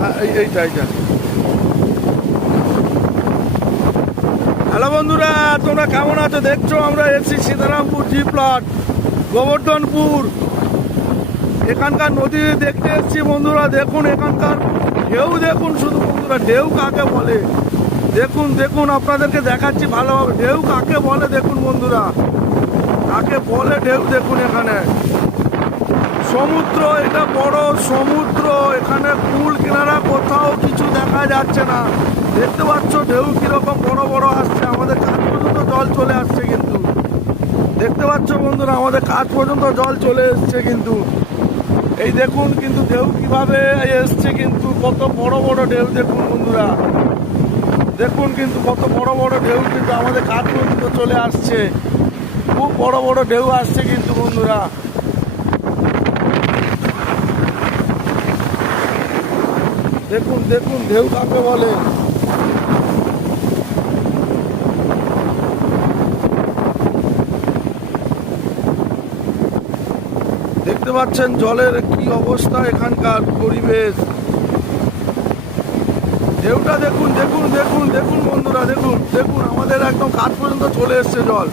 এইটা এইটা। হ্যালো বন্ধুরা, তোমরা কেমন আছো? দেখছো আমরা এসছি সীতারামপুর জি প্লট, গোবর্ধনপুর। এখানকার নদী দেখতে এসছি বন্ধুরা। দেখুন এখানকার ঢেউ, দেখুন শুধু বন্ধুরা, ঢেউ কাকে বলে দেখুন। দেখুন আপনাদেরকে দেখাচ্ছি ভালোভাবে, ঢেউ কাকে বলে দেখুন বন্ধুরা, কাকে বলে ঢেউ। দেখুন এখানে সমুদ্র, এটা বড় সমুদ্র। এখানে কুল কিনারা কোথাও কিছু দেখা যাচ্ছে না। দেখতে পাচ্ছ ঢেউ কিরকম বড় বড় আসছে, আমাদের কাছ পর্যন্ত জল চলে আসছে কিন্তু। দেখতে পাচ্ছ বন্ধুরা, আমাদের কাছ পর্যন্ত জল চলে এসছে কিন্তু। এই দেখুন কিন্তু ঢেউ কিভাবে এসছে কিন্তু, কত বড় বড় ঢেউ দেখুন বন্ধুরা। দেখুন কিন্তু কত বড় বড় ঢেউ কিন্তু আমাদের কাছ পর্যন্ত চলে আসছে। খুব বড় বড় ঢেউ আসছে কিন্তু বন্ধুরা। দেখুন দেখুন ঢেউ কাকে বলে। দেখতে পাচ্ছেন জলের কি অবস্থা, এখানকার পরিবেশ। ঢেউটা দেখুন দেখুন দেখুন দেখুন বন্ধুরা, দেখুন দেখুন আমাদের একদম কাঠ পর্যন্ত চলে এসছে জল।